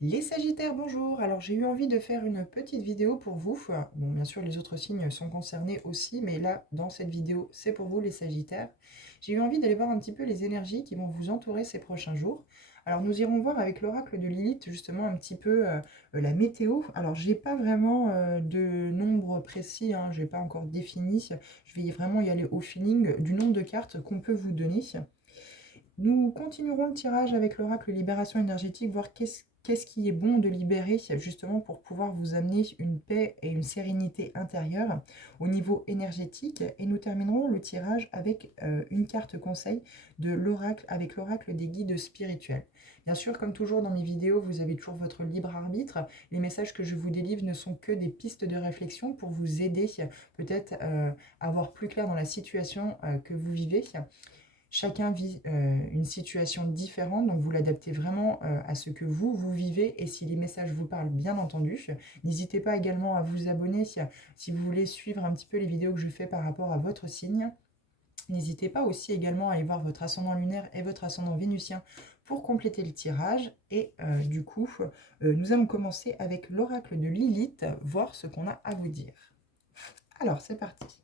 Les Sagittaires, bonjour! Alors j'ai eu envie de faire une petite vidéo pour vous. Bon, bien sûr, les autres signes sont concernés aussi, mais là, dans cette vidéo, c'est pour vous les Sagittaires. J'ai eu envie d'aller voir un petit peu les énergies qui vont vous entourer ces prochains jours. Alors nous irons voir avec l'oracle de Lilith justement un petit peu la météo. Alors j'ai pas vraiment de nombre précis, hein, j'ai pas encore défini. Je vais vraiment y aller au feeling du nombre de cartes qu'on peut vous donner. Nous continuerons le tirage avec l'oracle Libération énergétique, voir qu'est-ce qui est bon de libérer, justement pour pouvoir vous amener une paix et une sérénité intérieure au niveau énergétique. Et nous terminerons le tirage avec une carte conseil de l'oracle, avec l'oracle des guides spirituels. Bien sûr, comme toujours dans mes vidéos, vous avez toujours votre libre arbitre. Les messages que je vous délivre ne sont que des pistes de réflexion pour vous aider peut-être à voir plus clair dans la situation que vous vivez. Chacun vit une situation différente, donc vous l'adaptez vraiment à ce que vous vivez. Et si les messages vous parlent, bien entendu, n'hésitez pas également à vous abonner si vous voulez suivre un petit peu les vidéos que je fais par rapport à votre signe. N'hésitez pas aussi également à aller voir votre ascendant lunaire et votre ascendant vénusien pour compléter le tirage. Et du coup, nous allons commencer avec l'oracle de Lilith, voir ce qu'on a à vous dire. Alors, c'est parti.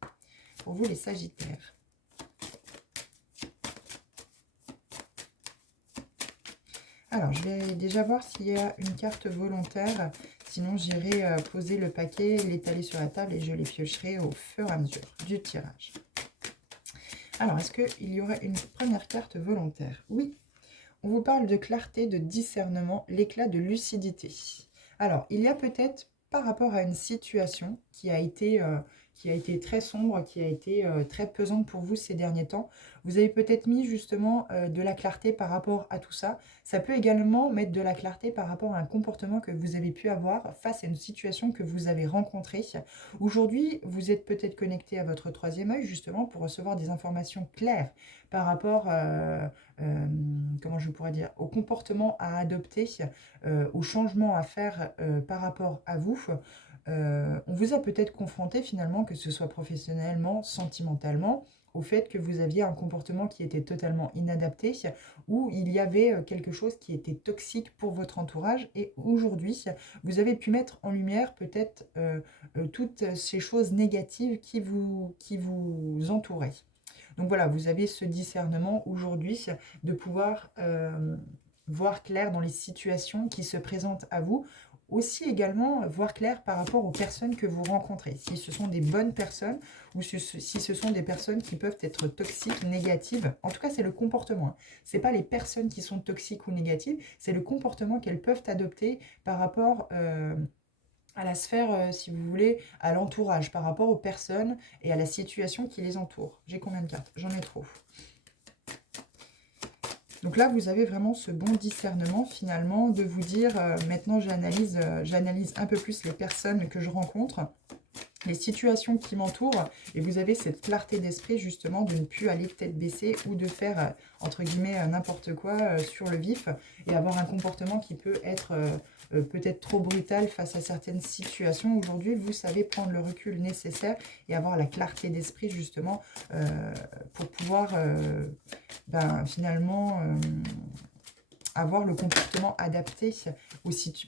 Pour vous les Sagittaires. Alors, je vais déjà voir s'il y a une carte volontaire. Sinon, j'irai poser le paquet, l'étaler sur la table et je les piocherai au fur et à mesure du tirage. Alors, est-ce qu'il y aurait une première carte volontaire? Oui, on vous parle de clarté, de discernement, l'éclat de lucidité. Alors, il y a peut-être par rapport à une situation qui a été très sombre, qui a été très pesante pour vous ces derniers temps. Vous avez peut-être mis justement de la clarté par rapport à tout ça. Ça peut également mettre de la clarté par rapport à un comportement que vous avez pu avoir face à une situation que vous avez rencontrée. Aujourd'hui, vous êtes peut-être connecté à votre troisième œil justement pour recevoir des informations claires par rapport comment je pourrais dire, au comportement à adopter, au changement à faire par rapport à vous. On vous a peut-être confronté finalement, que ce soit professionnellement, sentimentalement, au fait que vous aviez un comportement qui était totalement inadapté, ou il y avait quelque chose qui était toxique pour votre entourage. Et aujourd'hui, vous avez pu mettre en lumière peut-être toutes ces choses négatives qui vous entouraient. Donc voilà, vous avez ce discernement aujourd'hui de pouvoir voir clair dans les situations qui se présentent à vous. Aussi également voir clair par rapport aux personnes que vous rencontrez. Si ce sont des bonnes personnes ou si ce sont des personnes qui peuvent être toxiques, négatives. En tout cas, c'est le comportement, hein. Ce n'est pas les personnes qui sont toxiques ou négatives, c'est le comportement qu'elles peuvent adopter par rapport à la sphère, si vous voulez, à l'entourage, par rapport aux personnes et à la situation qui les entoure. J'ai combien de cartes? J'en ai trop. Donc là, vous avez vraiment ce bon discernement, finalement, de vous dire, maintenant j'analyse un peu plus les personnes que je rencontre, les situations qui m'entourent, et vous avez cette clarté d'esprit, justement, de ne plus aller tête baissée ou de faire, entre guillemets, n'importe quoi sur le vif, et avoir un comportement qui peut être peut-être trop brutal face à certaines situations. Aujourd'hui, vous savez prendre le recul nécessaire et avoir la clarté d'esprit, justement, pour pouvoir finalement avoir le comportement adapté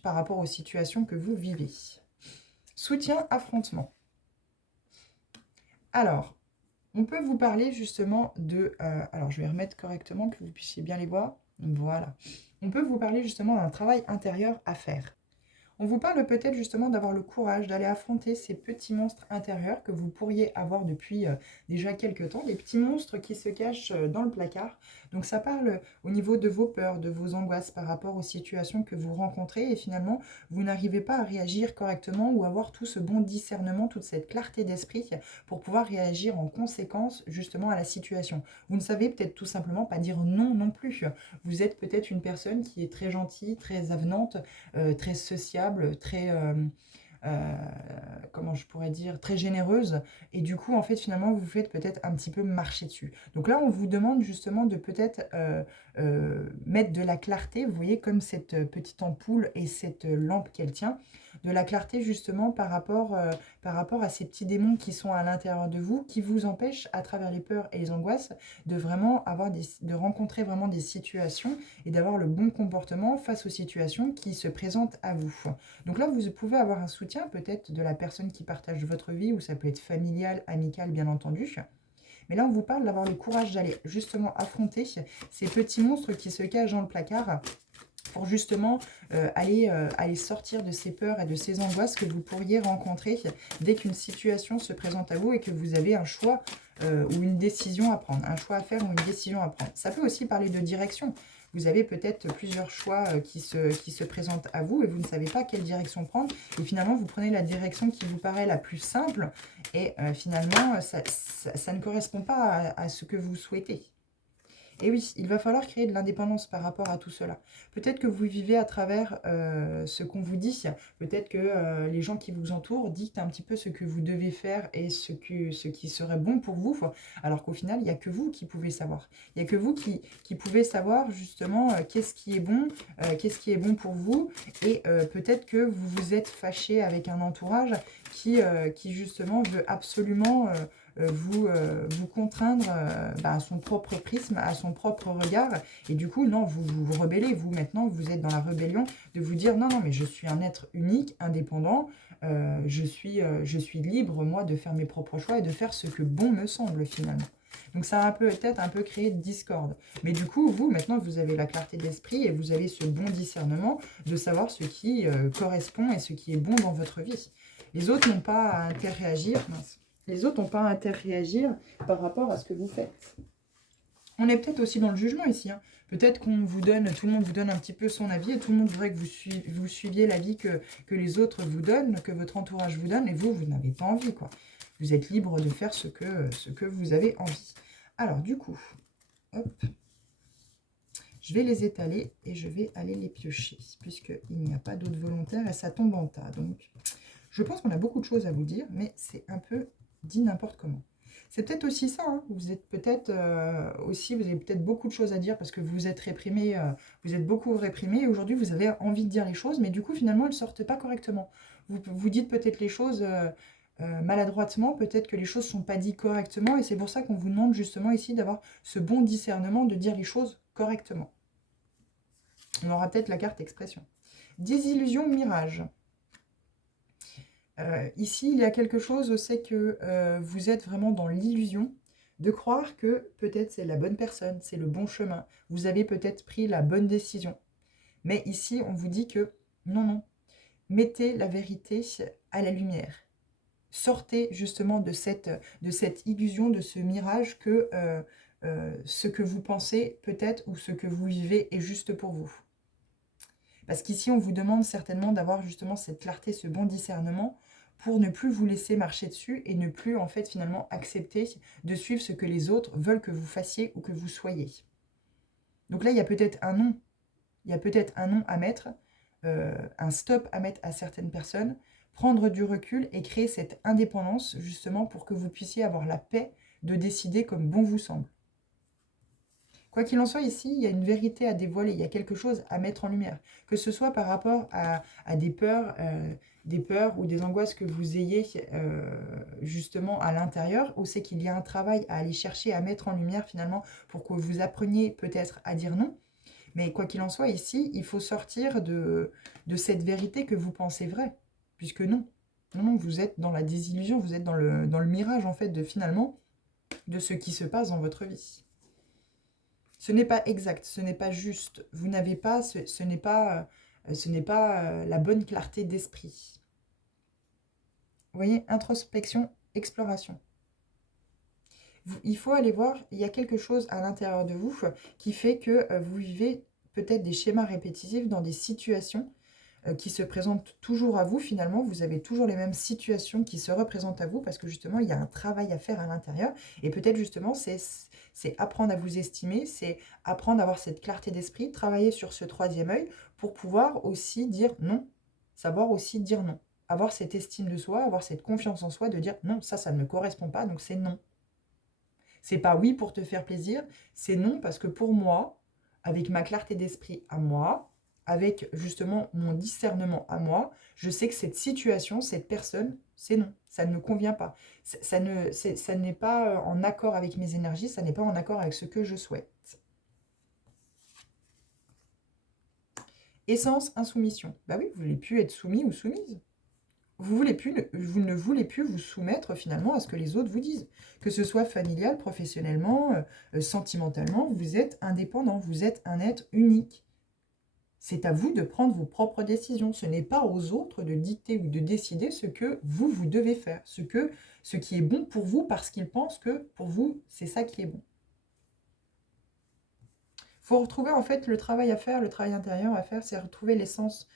par rapport aux situations que vous vivez. Soutien, affrontement. Alors, on peut vous parler justement de... alors, je vais remettre correctement que vous puissiez bien les voir. Voilà. On peut vous parler justement d'un travail intérieur à faire. On vous parle peut-être justement d'avoir le courage d'aller affronter ces petits monstres intérieurs que vous pourriez avoir depuis déjà quelques temps, des petits monstres qui se cachent dans le placard. Donc ça parle au niveau de vos peurs, de vos angoisses par rapport aux situations que vous rencontrez et finalement vous n'arrivez pas à réagir correctement ou avoir tout ce bon discernement, toute cette clarté d'esprit pour pouvoir réagir en conséquence justement à la situation. Vous ne savez peut-être tout simplement pas dire non non plus. Vous êtes peut-être une personne qui est très gentille, très avenante, très sociable, très comment je pourrais dire, très généreuse. Et du coup, en fait, finalement, vous faites peut-être un petit peu marcher dessus. Donc là, on vous demande justement de peut-être mettre de la clarté, vous voyez, comme cette petite ampoule et cette lampe qu'elle tient, de la clarté justement par rapport à ces petits démons qui sont à l'intérieur de vous, qui vous empêchent, à travers les peurs et les angoisses, de vraiment de rencontrer vraiment des situations et d'avoir le bon comportement face aux situations qui se présentent à vous. Donc là, vous pouvez avoir un soutien peut-être de la personne qui partage votre vie, ou ça peut être familial, amical, bien entendu. Mais là, on vous parle d'avoir le courage d'aller justement affronter ces petits monstres qui se cachent dans le placard pour justement aller sortir de ces peurs et de ces angoisses que vous pourriez rencontrer dès qu'une situation se présente à vous et que vous avez un choix ou une décision à prendre, un choix à faire ou une décision à prendre. Ça peut aussi parler de direction. Vous avez peut-être plusieurs choix qui se présentent à vous et vous ne savez pas quelle direction prendre. Et finalement, vous prenez la direction qui vous paraît la plus simple et finalement, ça ne correspond pas à ce que vous souhaitez. Et oui, il va falloir créer de l'indépendance par rapport à tout cela. Peut-être que vous vivez à travers ce qu'on vous dit, peut-être que les gens qui vous entourent dictent un petit peu ce que vous devez faire et ce qui serait bon pour vous, alors qu'au final, il n'y a que vous qui pouvez savoir. Il n'y a que vous qui pouvez savoir justement qu'est-ce qui est bon pour vous, et peut-être que vous vous êtes fâché avec un entourage qui justement veut absolument vous contraindre à son propre prisme, à son propre regard. Et du coup, non, vous vous rebellez. Vous, maintenant, vous êtes dans la rébellion de vous dire non, non, mais je suis un être unique, indépendant. Je suis libre, moi, de faire mes propres choix et de faire ce que bon me semble, finalement. Donc ça a peut-être un peu créé de discorde. Mais du coup, vous, maintenant, vous avez la clarté d'esprit et vous avez ce bon discernement de savoir ce qui correspond et ce qui est bon dans votre vie. Les autres n'ont pas à interréagir. Mince. Les autres n'ont pas à interréagir par rapport à ce que vous faites. On est peut-être aussi dans le jugement ici. Hein. Peut-être tout le monde vous donne un petit peu son avis et tout le monde voudrait que vous suiviez l'avis que les autres vous donnent, que votre entourage vous donne, et vous n'avez pas envie, quoi. Vous êtes libre de faire ce que vous avez envie. Alors, du coup, hop, je vais les étaler et je vais aller les piocher, puisqu'il n'y a pas d'autres volontaires et ça tombe en tas. Donc, je pense qu'on a beaucoup de choses à vous dire, mais c'est un peu dit n'importe comment. C'est peut-être aussi ça, hein. Vous êtes peut-être vous avez peut-être beaucoup de choses à dire parce que vous êtes réprimé, vous êtes beaucoup réprimé, et aujourd'hui vous avez envie de dire les choses, mais du coup finalement elles ne sortent pas correctement. Vous dites peut-être les choses maladroitement, peut-être que les choses ne sont pas dites correctement, et c'est pour ça qu'on vous demande justement ici d'avoir ce bon discernement de dire les choses correctement. On aura peut-être la carte expression. Désillusion, mirage. Ici, il y a quelque chose, c'est que vous êtes vraiment dans l'illusion de croire que peut-être c'est la bonne personne, c'est le bon chemin. Vous avez peut-être pris la bonne décision. Mais ici, on vous dit que non, non. Mettez la vérité à la lumière. Sortez justement de cette illusion, de ce mirage que ce que vous pensez peut-être ou ce que vous vivez est juste pour vous. Parce qu'ici, on vous demande certainement d'avoir justement cette clarté, ce bon discernement pour ne plus vous laisser marcher dessus et ne plus, en fait, finalement, accepter de suivre ce que les autres veulent que vous fassiez ou que vous soyez. Donc là, il y a peut-être un non. Il y a peut-être un non à mettre, un stop à mettre à certaines personnes, prendre du recul et créer cette indépendance, justement, pour que vous puissiez avoir la paix de décider comme bon vous semble. Quoi qu'il en soit, ici, il y a une vérité à dévoiler, il y a quelque chose à mettre en lumière. Que ce soit par rapport à des peurs ou des angoisses que vous ayez justement à l'intérieur, où c'est qu'il y a un travail à aller chercher, à mettre en lumière finalement, pour que vous appreniez peut-être à dire non. Mais quoi qu'il en soit, ici, il faut sortir de cette vérité que vous pensez vraie. Puisque non, non, non, vous êtes dans la désillusion, vous êtes dans le mirage en fait de finalement de ce qui se passe dans votre vie. Ce n'est pas exact, ce n'est pas juste. Vous n'avez pas, ce n'est pas la bonne clarté d'esprit. Vous voyez, introspection, exploration. Il faut aller voir, il y a quelque chose à l'intérieur de vous qui fait que vous vivez peut-être des schémas répétitifs dans des situations qui se présentent toujours à vous. Finalement, vous avez toujours les mêmes situations qui se représentent à vous parce que justement, il y a un travail à faire à l'intérieur. Et peut-être justement, c'est apprendre à vous estimer, c'est apprendre à avoir cette clarté d'esprit, travailler sur ce troisième œil pour pouvoir aussi dire non, savoir aussi dire non. avoir cette estime de soi, avoir cette confiance en soi, de dire non, ça ne me correspond pas, donc c'est non. C'est pas oui pour te faire plaisir, c'est non parce que pour moi, avec ma clarté d'esprit à moi, avec justement mon discernement à moi, je sais que cette situation, cette personne, c'est non, ça ne me convient pas. Ça n'est pas en accord avec mes énergies, ça n'est pas en accord avec ce que je souhaite. Essence, insoumission. Bah oui, vous voulez plus être soumis ou soumise. Vous ne voulez plus vous soumettre finalement à ce que les autres vous disent. Que ce soit familial, professionnellement, sentimentalement, vous êtes indépendant, vous êtes un être unique. C'est à vous de prendre vos propres décisions. Ce n'est pas aux autres de dicter ou de décider ce que vous devez faire, ce qui est bon pour vous parce qu'ils pensent que pour vous, c'est ça qui est bon. Il faut retrouver en fait le travail à faire, le travail intérieur à faire, c'est retrouver l'essence.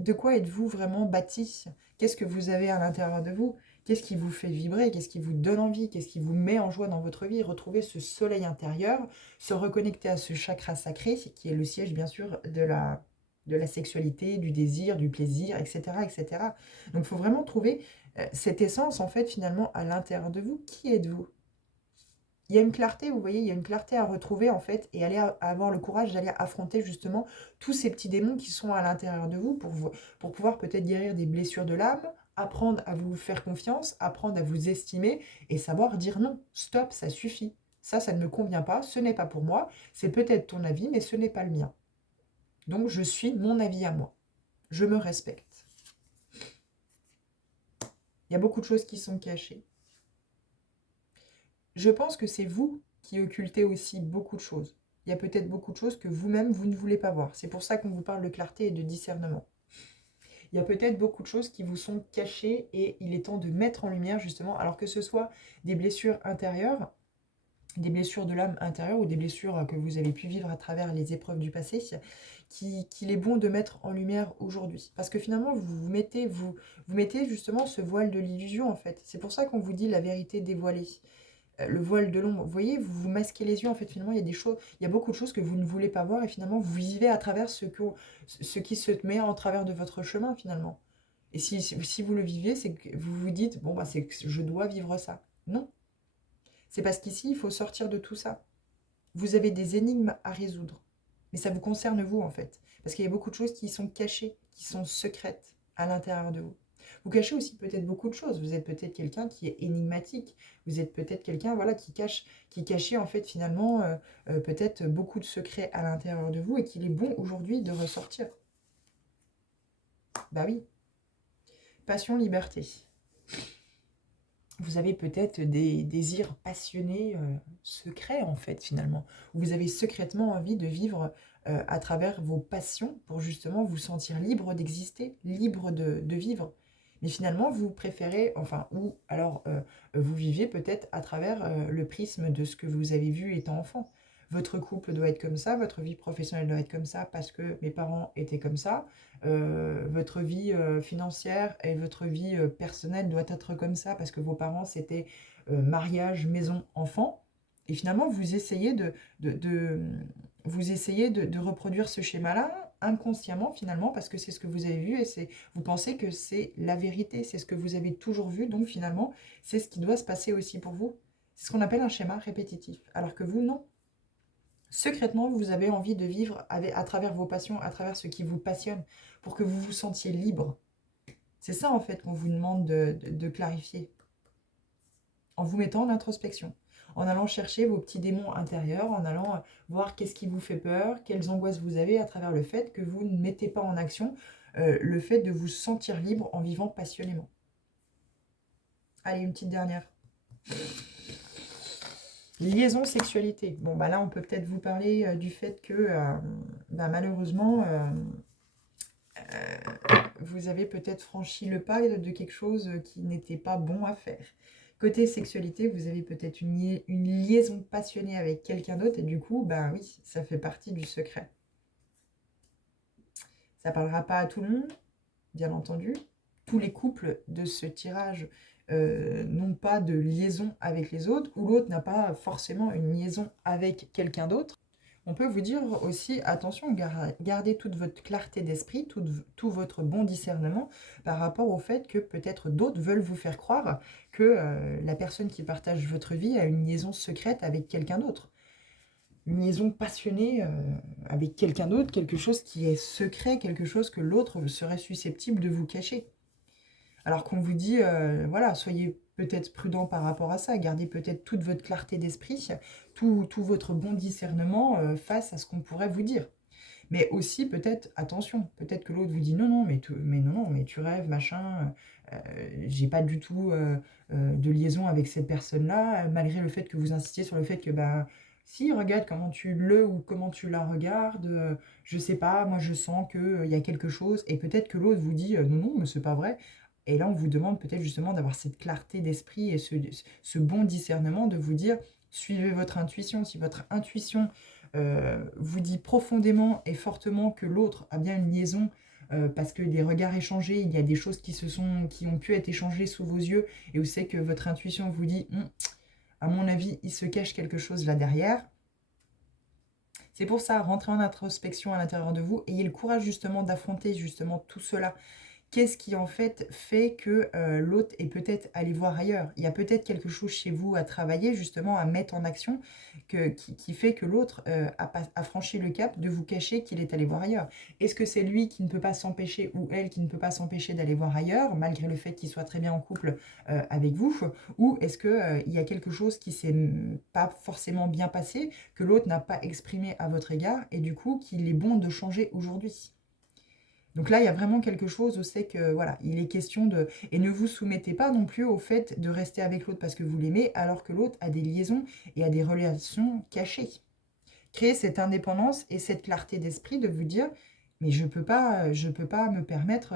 De quoi êtes-vous vraiment bâti? Qu'est-ce que vous avez à l'intérieur de vous? Qu'est-ce qui vous fait vibrer? Qu'est-ce qui vous donne envie? Qu'est-ce qui vous met en joie dans votre vie? Retrouver ce soleil intérieur, se reconnecter à ce chakra sacré, qui est le siège bien sûr de la sexualité, du désir, du plaisir, etc. etc. Donc il faut vraiment trouver cette essence en fait finalement à l'intérieur de vous. Qui êtes-vous? Il y a une clarté, vous voyez, il y a une clarté à retrouver en fait et avoir le courage d'aller affronter justement tous ces petits démons qui sont à l'intérieur de vous pour pouvoir peut-être guérir des blessures de l'âme, apprendre à vous faire confiance, apprendre à vous estimer et savoir dire non, stop, ça suffit. Ça ne me convient pas, ce n'est pas pour moi, c'est peut-être ton avis, mais ce n'est pas le mien. Donc je suis mon avis à moi. Je me respecte. Il y a beaucoup de choses qui sont cachées. Je pense que c'est vous qui occultez aussi beaucoup de choses. Il y a peut-être beaucoup de choses que vous-même, vous ne voulez pas voir. C'est pour ça qu'on vous parle de clarté et de discernement. Il y a peut-être beaucoup de choses qui vous sont cachées et il est temps de mettre en lumière justement, alors que ce soit des blessures intérieures, des blessures de l'âme intérieure ou des blessures que vous avez pu vivre à travers les épreuves du passé, qu'il est bon de mettre en lumière aujourd'hui. Parce que finalement, vous mettez justement ce voile de l'illusion en fait. C'est pour ça qu'on vous dit la vérité dévoilée. Le voile de l'ombre, vous voyez, vous vous masquez les yeux, en fait, finalement, il y a beaucoup de choses que vous ne voulez pas voir, et finalement, vous vivez à travers ce qui se met en travers de votre chemin, finalement. Et si vous le vivez, c'est que vous vous dites, bon, bah, c'est que je dois vivre ça. Non, c'est parce qu'ici, il faut sortir de tout ça. Vous avez des énigmes à résoudre, mais ça vous concerne vous, en fait, parce qu'il y a beaucoup de choses qui sont cachées, qui sont secrètes à l'intérieur de vous. Vous cachez aussi peut-être beaucoup de choses. Vous êtes peut-être quelqu'un qui est énigmatique. Vous êtes peut-être quelqu'un voilà, qui cachait en fait finalement peut-être beaucoup de secrets à l'intérieur de vous et qu'il est bon aujourd'hui de ressortir. Bah oui. Passion, liberté. Vous avez peut-être des désirs passionnés, secrets en fait finalement. Vous avez secrètement envie de vivre à travers vos passions pour justement vous sentir libre d'exister, libre de vivre. Mais finalement, vous préférez, enfin, ou alors vous vivez peut-être à travers le prisme de ce que vous avez vu étant enfant. Votre couple doit être comme ça, votre vie professionnelle doit être comme ça parce que mes parents étaient comme ça. Votre vie financière et votre vie personnelle doit être comme ça parce que vos parents c'était mariage, maison, enfant. Et finalement, vous essayez de reproduire ce schéma-là inconsciemment finalement parce que c'est ce que vous avez vu et vous pensez que c'est la vérité, c'est ce que vous avez toujours vu, donc finalement, c'est ce qui doit se passer aussi pour vous. C'est ce qu'on appelle un schéma répétitif. Alors que vous, non. Secrètement, vous avez envie de vivre à travers vos passions, à travers ce qui vous passionne, pour que vous vous sentiez libre. C'est ça en fait qu'on vous demande de clarifier. En vous mettant en introspection, en allant chercher vos petits démons intérieurs, en allant voir qu'est-ce qui vous fait peur, quelles angoisses vous avez à travers le fait que vous ne mettez pas en action le fait de vous sentir libre en vivant passionnément. Allez, une petite dernière. Liaison, sexualité. Bon, bah là, on peut peut-être vous parler du fait que, malheureusement, vous avez peut-être franchi le pas de quelque chose qui n'était pas bon à faire. Côté sexualité, vous avez peut-être une liaison passionnée avec quelqu'un d'autre et du coup, bah oui, ça fait partie du secret. Ça ne parlera pas à tout le monde, bien entendu. Tous les couples de ce tirage n'ont pas de liaison avec les autres, ou l'autre n'a pas forcément une liaison avec quelqu'un d'autre. On peut vous dire aussi, attention, gardez toute votre clarté d'esprit, tout votre bon discernement par rapport au fait que peut-être d'autres veulent vous faire croire que la personne qui partage votre vie a une liaison secrète avec quelqu'un d'autre. Une liaison passionnée avec quelqu'un d'autre, quelque chose qui est secret, quelque chose que l'autre serait susceptible de vous cacher. Alors qu'on vous dit, voilà, soyez peut-être prudent par rapport à ça, gardez peut-être toute votre clarté d'esprit, tout votre bon discernement face à ce qu'on pourrait vous dire. Mais aussi, peut-être, attention, peut-être que l'autre vous dit non, non, mais non, non, mais tu rêves, machin, j'ai pas du tout de liaison avec cette personne-là, malgré le fait que vous insistiez sur le fait que, ben, si, regarde comment tu le ou comment tu la regardes, je sais pas, moi je sens qu'il y a quelque chose, et peut-être que l'autre vous dit non, non, mais c'est pas vrai. Et là, on vous demande peut-être justement d'avoir cette clarté d'esprit et ce bon discernement de vous dire, suivez votre intuition. Si votre intuition vous dit profondément et fortement que l'autre a bien une liaison parce que des regards échangés, il y a des choses qui ont pu être échangées sous vos yeux et vous savez que votre intuition vous dit à mon avis, il se cache quelque chose là derrière. C'est pour ça, rentrez en introspection à l'intérieur de vous, ayez le courage justement d'affronter justement tout cela. Qu'est-ce qui en fait que l'autre est peut-être allé voir ailleurs? Il y a peut-être quelque chose chez vous à travailler, justement, à mettre en action, qui fait que l'autre a franchi le cap de vous cacher qu'il est allé voir ailleurs. Est-ce que c'est lui qui ne peut pas s'empêcher, ou elle qui ne peut pas s'empêcher d'aller voir ailleurs, malgré le fait qu'il soit très bien en couple avec vous? Ou est-ce qu'il y a quelque chose qui s'est pas forcément bien passé, que l'autre n'a pas exprimé à votre égard, et du coup qu'il est bon de changer aujourd'hui? Donc là, il y a vraiment quelque chose où c'est que, voilà, il est question de... Et ne vous soumettez pas non plus au fait de rester avec l'autre parce que vous l'aimez, alors que l'autre a des liaisons et a des relations cachées. Créez cette indépendance et cette clarté d'esprit de vous dire, mais je peux pas me permettre,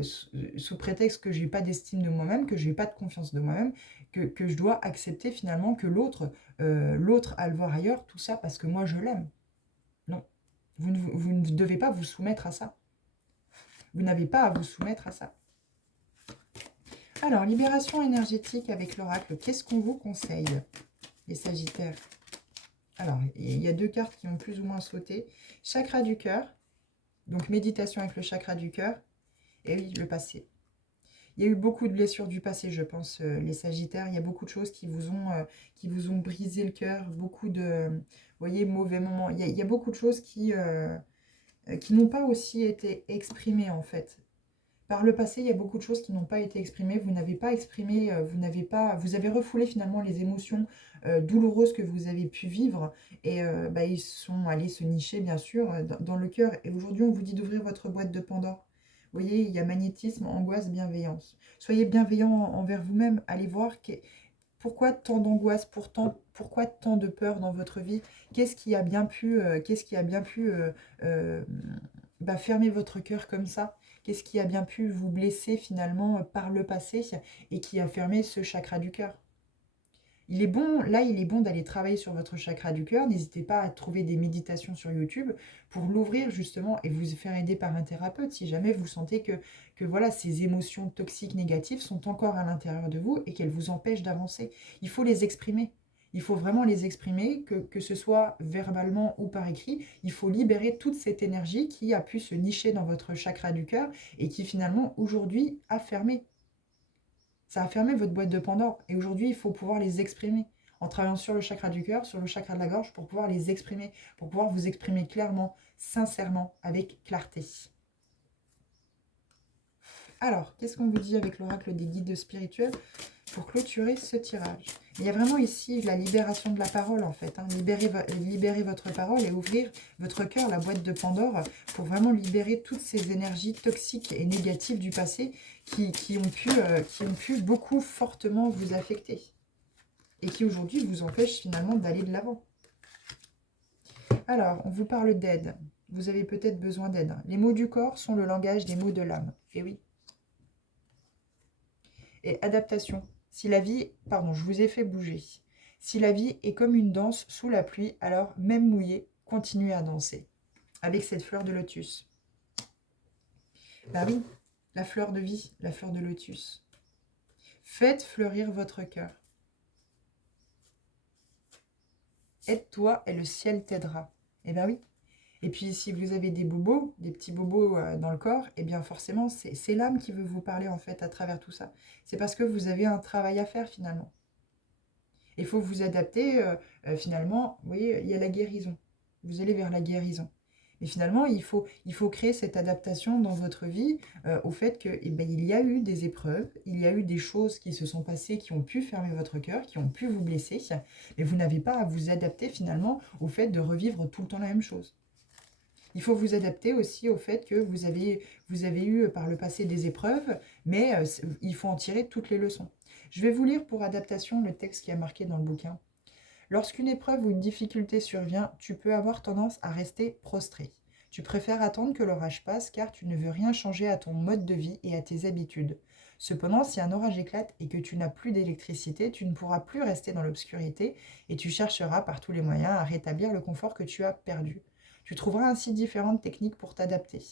sous prétexte que j'ai pas d'estime de moi-même, que j'ai pas de confiance de moi-même, que je dois accepter finalement que l'autre a le voir ailleurs, tout ça parce que moi je l'aime. Non, vous ne devez pas vous soumettre à ça. Vous n'avez pas à vous soumettre à ça. Alors, libération énergétique avec l'oracle. Qu'est-ce qu'on vous conseille, les Sagittaires? Alors, il y a deux cartes qui ont plus ou moins sauté. Chakra du cœur. Donc, méditation avec le chakra du cœur. Et oui, le passé. Il y a eu beaucoup de blessures du passé, je pense, les Sagittaires. Il y a beaucoup de choses qui vous ont brisé le cœur. Beaucoup de, vous voyez, mauvais moments. Il y a beaucoup de choses qui n'ont pas aussi été exprimées, en fait. Par le passé, il y a beaucoup de choses qui n'ont pas été exprimées. Vous n'avez pas exprimé, vous avez refoulé finalement les émotions douloureuses que vous avez pu vivre. Et ils sont allés se nicher, bien sûr, dans le cœur. Et aujourd'hui, on vous dit d'ouvrir votre boîte de Pandore. Vous voyez, il y a magnétisme, angoisse, bienveillance. Soyez bienveillant envers vous-même. Allez voir pourquoi tant d'angoisse, pourquoi tant de peur dans votre vie. Qu'est-ce qui a bien pu, fermer votre cœur comme ça? Qu'est-ce qui a bien pu vous blesser finalement par le passé et qui a fermé ce chakra du cœur? Il est bon d'aller travailler sur votre chakra du cœur. N'hésitez pas à trouver des méditations sur YouTube pour l'ouvrir justement et vous faire aider par un thérapeute si jamais vous sentez que voilà, ces émotions toxiques négatives sont encore à l'intérieur de vous et qu'elles vous empêchent d'avancer. Il faut les exprimer. Il faut vraiment les exprimer, que ce soit verbalement ou par écrit. Il faut libérer toute cette énergie qui a pu se nicher dans votre chakra du cœur et qui finalement aujourd'hui a fermé. Ça a fermé votre boîte de Pandore. Et aujourd'hui, il faut pouvoir les exprimer en travaillant sur le chakra du cœur, sur le chakra de la gorge, pour pouvoir les exprimer, pour pouvoir vous exprimer clairement, sincèrement, avec clarté. Alors, qu'est-ce qu'on vous dit avec l'oracle des guides spirituels pour clôturer ce tirage? Il y a vraiment ici la libération de la parole, en fait. Libérer votre parole et ouvrir votre cœur, la boîte de Pandore, pour vraiment libérer toutes ces énergies toxiques et négatives du passé qui ont pu beaucoup fortement vous affecter. Et qui aujourd'hui vous empêchent finalement d'aller de l'avant. Alors, on vous parle d'aide. Vous avez peut-être besoin d'aide. Les mots du corps sont le langage des mots de l'âme. Et oui. Et adaptation. Si la vie... Pardon, je vous ai fait bouger. Si la vie est comme une danse sous la pluie, alors même mouillé, continuez à danser. Avec cette fleur de lotus. Bah oui, la fleur de vie, la fleur de lotus. Faites fleurir votre cœur. Aide-toi et le ciel t'aidera. Eh bien oui. Et puis si vous avez des bobos, des petits bobos dans le corps, eh bien forcément c'est l'âme qui veut vous parler en fait à travers tout ça. C'est parce que vous avez un travail à faire finalement. Il faut vous adapter finalement, vous voyez, il y a la guérison. Vous allez vers la guérison. Mais finalement, il faut créer cette adaptation dans votre vie au fait que, eh ben, il y a eu des épreuves, il y a eu des choses qui se sont passées, qui ont pu fermer votre cœur, qui ont pu vous blesser, mais vous n'avez pas à vous adapter finalement au fait de revivre tout le temps la même chose. Il faut vous adapter aussi au fait que vous avez eu par le passé des épreuves, mais il faut en tirer toutes les leçons. Je vais vous lire pour adaptation le texte qui est marqué dans le bouquin. Lorsqu'une épreuve ou une difficulté survient, tu peux avoir tendance à rester prostré. Tu préfères attendre que l'orage passe car tu ne veux rien changer à ton mode de vie et à tes habitudes. Cependant, si un orage éclate et que tu n'as plus d'électricité, tu ne pourras plus rester dans l'obscurité et tu chercheras par tous les moyens à rétablir le confort que tu as perdu. Tu trouveras ainsi différentes techniques pour t'adapter.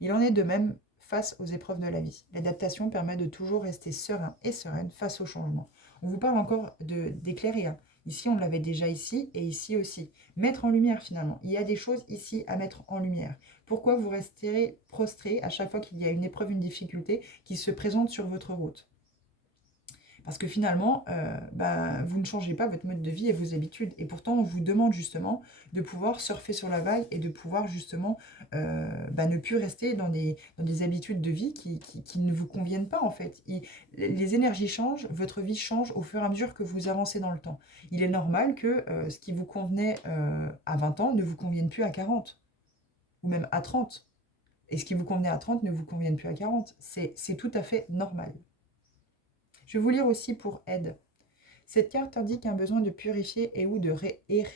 Il en est de même face aux épreuves de la vie. L'adaptation permet de toujours rester serein et sereine face au changement. On vous parle encore d'éclairer. Ici, on l'avait déjà ici et ici aussi. Mettre en lumière finalement. Il y a des choses ici à mettre en lumière. Pourquoi vous resterez prostré à chaque fois qu'il y a une épreuve, une difficulté qui se présente sur votre route? Parce que finalement, vous ne changez pas votre mode de vie et vos habitudes. Et pourtant, on vous demande justement de pouvoir surfer sur la vague et de pouvoir justement ne plus rester dans des habitudes de vie qui ne vous conviennent pas en fait. Les énergies changent, votre vie change au fur et à mesure que vous avancez dans le temps. Il est normal que ce qui vous convenait à 20 ans ne vous convienne plus à 40 ou même à 30. Et ce qui vous convenait à 30 ne vous convienne plus à 40. C'est tout à fait normal. Je vais vous lire aussi pour aide. Cette carte indique un besoin de purifier et ou de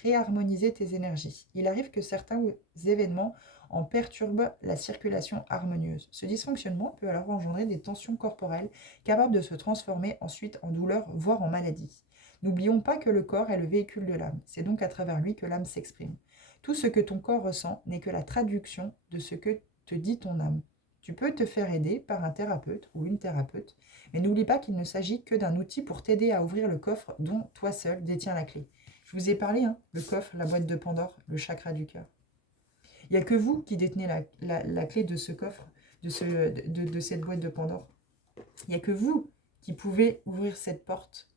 réharmoniser tes énergies. Il arrive que certains événements en perturbent la circulation harmonieuse. Ce dysfonctionnement peut alors engendrer des tensions corporelles capables de se transformer ensuite en douleur, voire en maladie. N'oublions pas que le corps est le véhicule de l'âme. C'est donc à travers lui que l'âme s'exprime. Tout ce que ton corps ressent n'est que la traduction de ce que te dit ton âme. Tu peux te faire aider par un thérapeute ou une thérapeute, mais n'oublie pas qu'il ne s'agit que d'un outil pour t'aider à ouvrir le coffre dont toi seul détiens la clé. Je vous ai parlé, le coffre, la boîte de Pandore, le chakra du cœur. Il n'y a que vous qui détenez la clé de ce coffre, de cette boîte de Pandore. Il n'y a que vous qui pouvez ouvrir cette porte,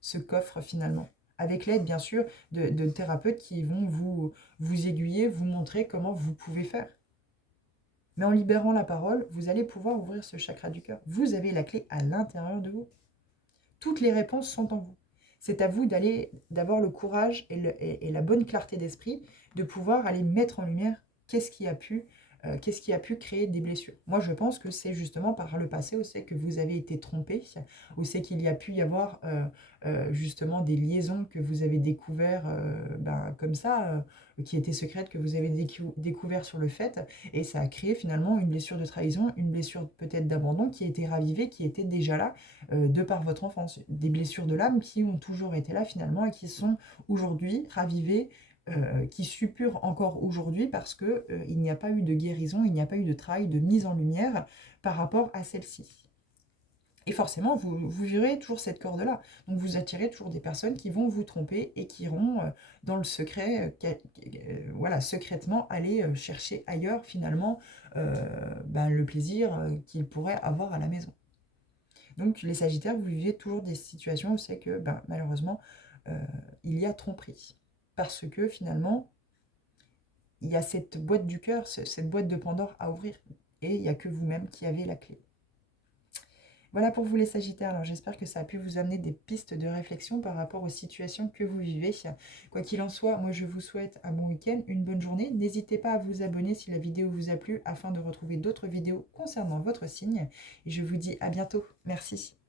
ce coffre finalement, avec l'aide bien sûr de thérapeutes qui vont vous aiguiller, vous montrer comment vous pouvez faire. Mais en libérant la parole, vous allez pouvoir ouvrir ce chakra du cœur. Vous avez la clé à l'intérieur de vous. Toutes les réponses sont en vous. C'est à vous d'avoir le courage et la bonne clarté d'esprit de pouvoir aller mettre en lumière qu'est-ce qui a pu créer des blessures. Moi, je pense que c'est justement par le passé où c'est que vous avez été trompé, où c'est qu'il y a pu y avoir justement des liaisons que vous avez découvertes comme ça, qui étaient secrètes, que vous avez découvert sur le fait, et ça a créé finalement une blessure de trahison, une blessure peut-être d'abandon qui a été ravivée, qui était déjà là de par votre enfance. Des blessures de l'âme qui ont toujours été là finalement et qui sont aujourd'hui ravivées, qui suppurent encore aujourd'hui parce que il n'y a pas eu de guérison, il n'y a pas eu de travail de mise en lumière par rapport à celle-ci. Et forcément, vous verrez toujours cette corde-là. Donc vous attirez toujours des personnes qui vont vous tromper et qui iront dans le secret, secrètement aller chercher ailleurs finalement le plaisir qu'ils pourraient avoir à la maison. Donc les Sagittaires, vous vivez toujours des situations où c'est que malheureusement, il y a tromperie. Parce que finalement, il y a cette boîte du cœur, cette boîte de Pandore à ouvrir. Et il n'y a que vous-même qui avez la clé. Voilà pour vous les Sagittaires. Alors j'espère que ça a pu vous amener des pistes de réflexion par rapport aux situations que vous vivez. Quoi qu'il en soit, moi je vous souhaite un bon week-end, une bonne journée. N'hésitez pas à vous abonner si la vidéo vous a plu afin de retrouver d'autres vidéos concernant votre signe. Et je vous dis à bientôt. Merci.